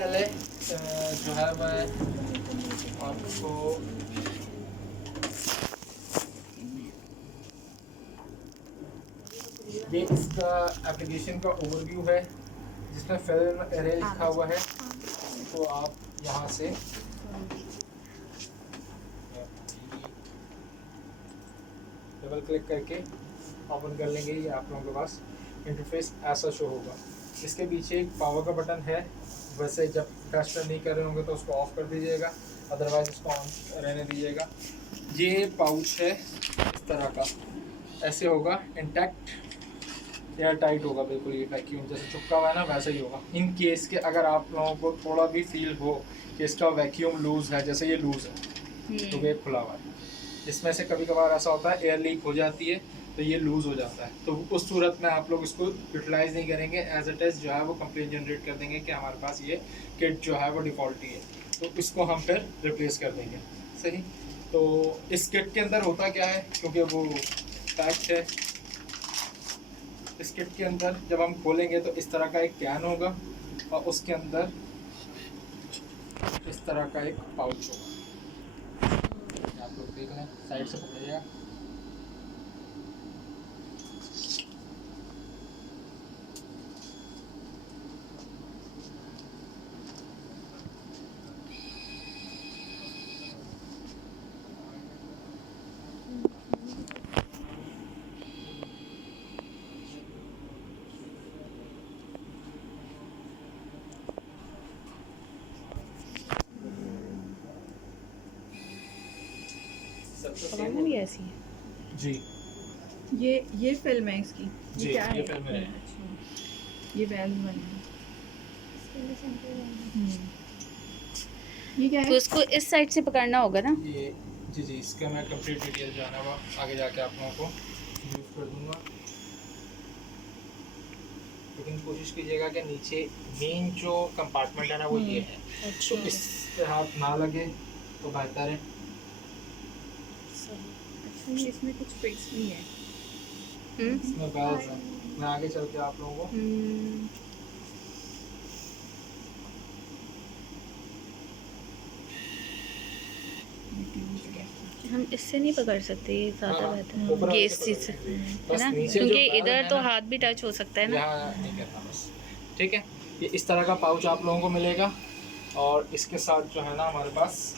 पहले जो है मैं आपको ये इसका एप्लीकेशन का ओवरव्यू है जिसमें फिल्म एरे लिखा हुआ है। तो आप यहाँ से डबल क्लिक करके ओपन कर लेंगे। ये आप लोगों के पास इंटरफेस ऐसा शो होगा। इसके पीछे एक पावर का बटन है, वैसे जब टेस्ट नहीं कर रहे होंगे तो उसको ऑफ कर दीजिएगा, अदरवाइज उसको ऑन रहने दीजिएगा। ये पाउच है इस तरह का, ऐसे होगा, इंटैक्ट एयर टाइट होगा बिल्कुल। ये वैक्यूम जैसे चिपका हुआ है ना, वैसा ही होगा। इन केस के अगर आप लोगों को थोड़ा भी फील हो कि इसका वैक्यूम लूज़ है, जैसे ये लूज़ है तो ये खुला हुआ है, इसमें से कभी कभार ऐसा होता है एयर लीक हो जाती है तो ये लूज़ हो जाता है, तो उस सूरत में आप लोग इसको यूटिलाइज़ नहीं करेंगे। एज इट इज़ जो है वो कंप्लेन जनरेट कर देंगे कि हमारे पास ये किट जो है वो डिफ़ॉल्टी है, तो इसको हम फिर रिप्लेस कर देंगे। सही। तो इस किट के अंदर होता क्या है, क्योंकि वो पैक्ड है, इस किट के अंदर जब हम खोलेंगे तो इस तरह का एक कैन होगा और उसके अंदर इस तरह का एक पाउच होगा। आप लोग देख लें, साइड से पकड़िएगा। फिल्म भी ऐसी है जी, ये फिल्म है इसकी। जी, ये क्या ये है? फिल्म है। अच्छा, ये वैल्व बनी है। ये क्या तो है? इसको इस साइड से पकड़ना होगा ना। ये जी जी, इसका मैं कंप्लीट डिटेल जो है ना वो आगे जाके आप लोगों को यूज़ कर दूंगा, लेकिन कोशिश कीजिएगा कि नीचे मेन जो कंपार्टमेंट है ना वो ये है, तो इस पे हाथ ना लगे तो बेहतर है। अच्छा, इसमें कुछ फिक्स नहीं है। इसमें बैल्स हैं, मैं आगे चल के आप लोगों को हम इससे नहीं पकड़ सकते, ये ज़्यादा हाँ, बेहतर ऊपर है वाले ये से इस चीज़ से, पकड़ लीजिए। है बस ना, नीचे जो क्योंकि बैल इधर है तो ना, हाथ भी टच हो सकता है ना। यहाँ नहीं करना बस। ठीक है, ये इस तरह का पाउच आप लोगों को मिलेगा और इसके साथ जो है ना हमारे पास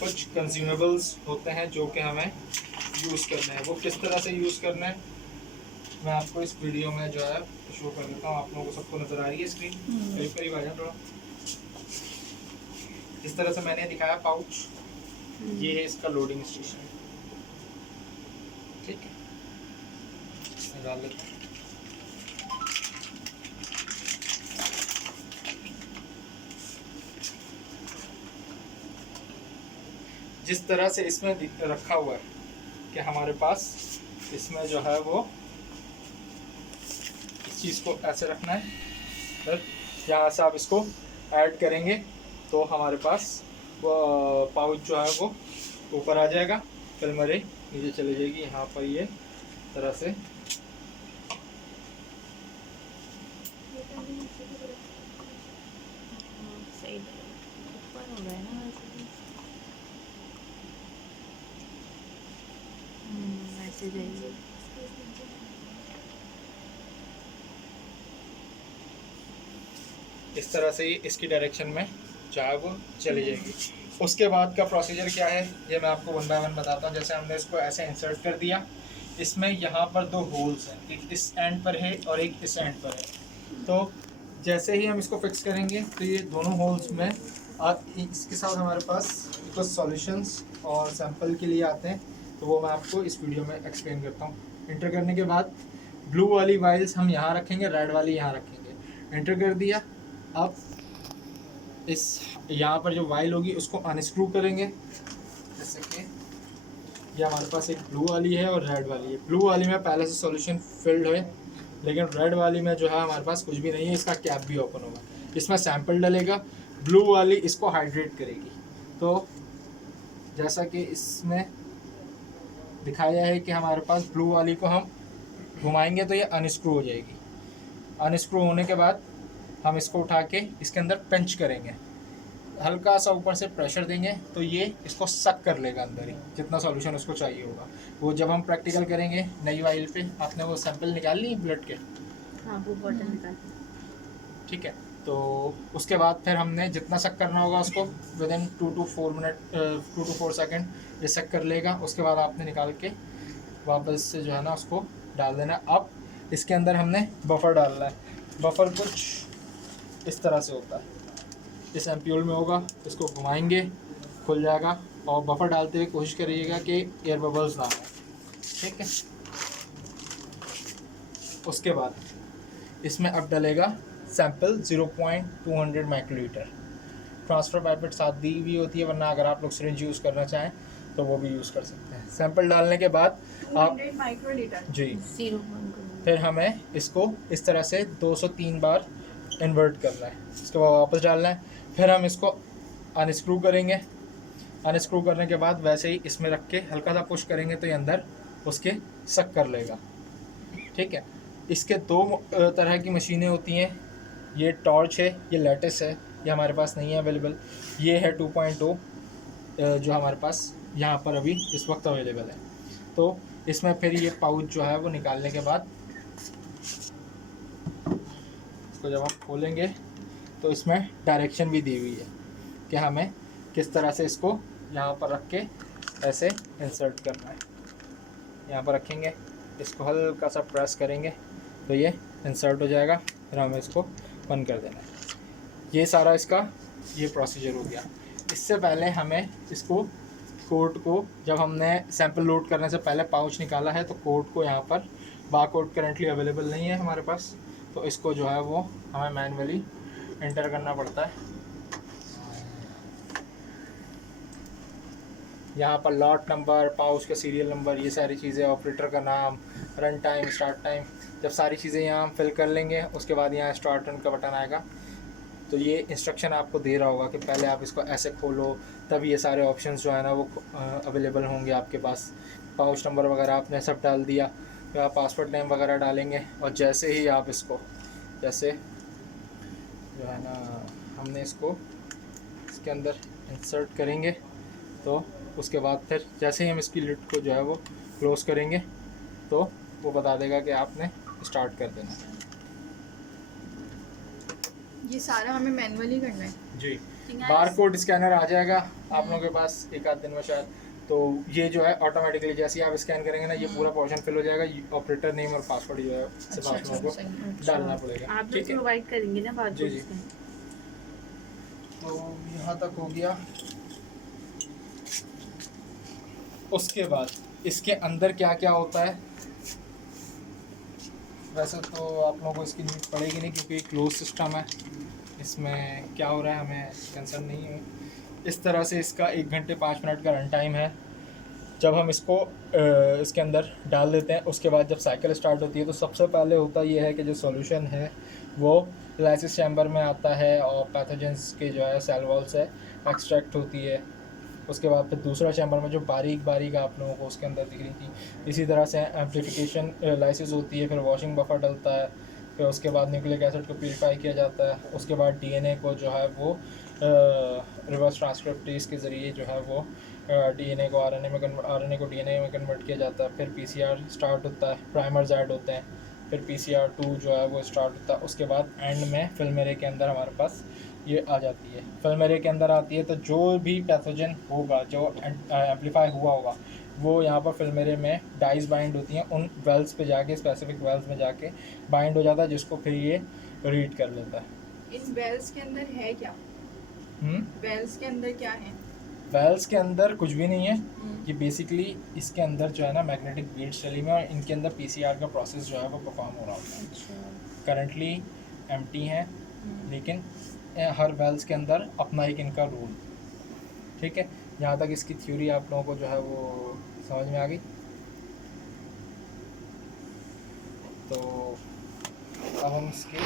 कुछ कंज्यूमेबल्स होते हैं जो कि हमें यूज़ करने हैं। वो किस तरह से यूज़ करना है मैं आपको इस वीडियो में जो है शो कर देता हूँ। आप लोगों को सबको नज़र आ रही है स्क्रीन? करीब करीब आ जाए थोड़ा। इस तरह से मैंने दिखाया पाउच, ये है इसका लोडिंग स्टेशन। ठीक है, इसमें डाल लेते हैं। जिस तरह से इसमें रखा हुआ है कि हमारे पास इसमें जो है वो इस चीज़ को ऐसे रखना है, फिर यहाँ से आप इसको ऐड करेंगे तो हमारे पास वो पाउच जो है वो ऊपर आ जाएगा, फिल्म रे नीचे चली जाएगी। यहाँ पर ये तरह से सही ऊपर हो रहा है ना वैसे जाइए। इस तरह से ही इसकी डायरेक्शन में जो है वो चली जाएगी। उसके बाद का प्रोसीजर क्या है ये मैं आपको वन बाय वन बताता हूँ। जैसे हमने इसको ऐसे इंसर्ट कर दिया, इसमें यहाँ पर दो होल्स हैं, एक इस एंड पर है और एक इस एंड पर है। तो जैसे ही हम इसको फिक्स करेंगे तो ये दोनों होल्स में और इसके साथ हमारे पास कुछ सॉल्यूशंस और सैंपल के लिए आते हैं, तो वो मैं आपको इस वीडियो में एक्सप्लेन करता हूँ। इंटर करने के बाद ब्लू वाली वाइल्स हम यहाँ रखेंगे, रेड वाली यहाँ रखेंगे। इंटर कर दिया, अब इस यहाँ पर जो वाइल होगी उसको अनस्क्रू करेंगे। जैसे कि ये हमारे पास एक ब्लू वाली है और रेड वाली है। ब्लू वाली में पहले से सॉल्यूशन फिल्ड है, लेकिन रेड वाली में जो है हमारे पास कुछ भी नहीं है। इसका कैप भी ओपन होगा, इसमें सैंपल डलेगा, ब्लू वाली इसको हाइड्रेट करेगी। तो जैसा कि इसमें दिखाया है कि हमारे पास ब्लू वाली को हम घुमाएंगे तो ये अनस्क्रू हो जाएगी। अनस्क्रू होने के बाद हम इसको उठा के इसके अंदर पिंच करेंगे, हल्का सा ऊपर से प्रेशर देंगे तो ये इसको सक कर लेगा अंदर ही, जितना सॉल्यूशन उसको चाहिए होगा। वो जब हम प्रैक्टिकल करेंगे नई वाइल पे, आपने वो सैंपल निकाल ली ब्लड के, हाँ वो बॉटल निकाल। ठीक है, तो उसके बाद फिर हमने जितना सक करना होगा उसको with in 2 to 4 minute 2 to 4 second ये सक कर लेगा। उसके बाद आपने निकाल के वापस से जो है ना उसको डाल देना। अब इसके अंदर हमने बफर डालना है। बफर कुछ इस तरह से होता है, इस एम्प्यूल में होगा, इसको घुमाएंगे खुल जाएगा, और बफर डालते हुए कोशिश करिएगा कि एयर बबल्स ना हो, ठीक है। उसके बाद इसमें अब डलेगा सैंपल 0.200 माइक्रोलीटर। ट्रांसफ़र पाइपेट साथ दी हुई होती है, वरना अगर आप लोग सिरिंज यूज़ करना चाहें तो वो भी यूज़ कर सकते हैं। सैंपल डालने के बाद आप 200 माइक्रोलीटर जी 0.2 फिर हमें इसको इस तरह से 203 बार इन्वर्ट करना है, उसके बाद वापस डालना है। फिर हम इसको अनस्क्रू करेंगे, अनस्क्रू करने के बाद वैसे ही इसमें रख के हल्का सा पुश करेंगे तो ये अंदर उसके सक कर लेगा, ठीक है। इसके दो तरह की मशीनें होती हैं, ये टॉर्च है, ये लेटिस है, ये हमारे पास नहीं है अवेलेबल। ये है 2.0 जो हमारे पास यहाँ पर अभी इस वक्त अवेलेबल है। तो इसमें फिर ये पाउच जो है वो निकालने के बाद इसको जब हम खोलेंगे तो इसमें डायरेक्शन भी दी हुई है कि हमें किस तरह से इसको यहाँ पर रख के ऐसे इंसर्ट करना है। यहाँ पर रखेंगे, इसको हल्का सा प्रेस करेंगे तो ये इंसर्ट हो जाएगा, फिर हमें इसको बंद कर देना है। ये सारा इसका ये प्रोसीजर हो गया। इससे पहले हमें इसको कोड को, जब हमने सैंपल लोड करने से पहले पाउच निकाला है तो कोड को यहाँ पर बार कोड करेंटली अवेलेबल नहीं है हमारे पास, तो इसको जो है वो हमें मैनुअली एंटर करना पड़ता है। यहाँ पर लॉट नंबर, पाउच का सीरियल नंबर, ये सारी चीज़ें, ऑपरेटर का नाम, रन टाइम, स्टार्ट टाइम, जब सारी चीज़ें यहाँ हम फिल कर लेंगे उसके बाद यहाँ स्टार्ट रन का बटन आएगा। तो ये इंस्ट्रक्शन आपको दे रहा होगा कि पहले आप इसको ऐसे खोलो, तब ये सारे ऑप्शंस जो है ना वो अवेलेबल होंगे आपके पास। पाउच नंबर वगैरह आपने सब डाल दिया, फिर आप पासवर्ड नेम वगैरह डालेंगे, और जैसे ही आप इसको जैसे जो है ना हमने इसको इसके अंदर इंसर्ट करेंगे तो उसके बाद फिर जैसे ही हम इसकी लिड को जो है वो क्लोज़ करेंगे तो वो बता देगा कि आपने स्टार्ट कर देना है। ये सारा हमें मैनुअली करना है जी, बार कोड स्कैनर आ जाएगा आप लोगों के पास एक आध दिन में शायद, तो ये जो है ऑटोमेटिकली जैसे ही आप स्कैन करेंगे ना ये पूरा पोर्शन फिल हो जाएगा। ऑपरेटर नेम और पासवर्ड जो है सिर्फ आप लोगों को डालना पड़ेगा, आप ठीक है। प्रोवाइड करेंगे ना बाद जी जी, तो यहाँ तक हो गया। उसके बाद इसके अंदर क्या क्या होता है, वैसे तो आप लोगों को इसकी नीड पड़ेगी नहीं क्योंकि क्लोज सिस्टम है, इसमें क्या हो रहा है हमें टेंशन नहीं है। इस तरह से इसका 1 घंटे 5 मिनट का रन टाइम है। जब हम इसको इसके अंदर डाल देते हैं उसके बाद जब साइकिल स्टार्ट होती है तो सबसे पहले होता ये है कि जो सॉल्यूशन है वो लाइसिस चैम्बर में आता है और पैथोजेंस के जो है सेल वॉल से एक्सट्रैक्ट होती है। उसके बाद फिर दूसरा चैम्बर में जो बारीक बारीक आप लोगों को उसके अंदर दिख रही थी, इसी तरह से एम्प्लीफिकेशन लाइसिस होती है, फिर वॉशिंग बफर डलता है, फिर उसके बाद न्यूक्लिक एसिड को प्यूरीफाई किया जाता है, उसके बाद डीएनए को जो है वो रिवर्स ट्रांसक्रिप्टेज के ज़रिए जो है वो डीएनए को आरएनए को डीएनए में कन्वर्ट किया जाता है, फिर पीसीआर स्टार्ट होता है, प्राइमर्स ऐड होते हैं, फिर पीसीआर2 जो है वो स्टार्ट होता है। उसके बाद एंड में फिल्मेरे के अंदर हमारे पास ये आ जाती है। फिल्मेरे के अंदर आती है तो जो भी पैथोजन होगा जो एम्पलीफाई हुआ होगा वो यहाँ पर फिल्मेरे में डाइज बाइंड होती हैं, उन वेल्स पे जाके स्पेसिफिक वेल्स में जाके बाइंड हो जाता है, जिसको फिर ये रीड कर लेता है। इन वेल्स के अंदर है क्या? वेल्स के अंदर क्या है? वेल्स के अंदर कुछ भी नहीं है, ये बेसिकली इसके अंदर जो है ना मैग्नेटिक बीड्स चली हुई और इनके अंदर पीसीआर का प्रोसेस जो है वो परफॉर्म हो रहा होता है। करंटली एम्प्टी है, लेकिन हर वेल्स के अंदर अपना एक इनका रूल, ठीक है। यहाँ तक इसकी थ्योरी आप लोगों को जो है वो समझ में आ गई। तो अब हम इसके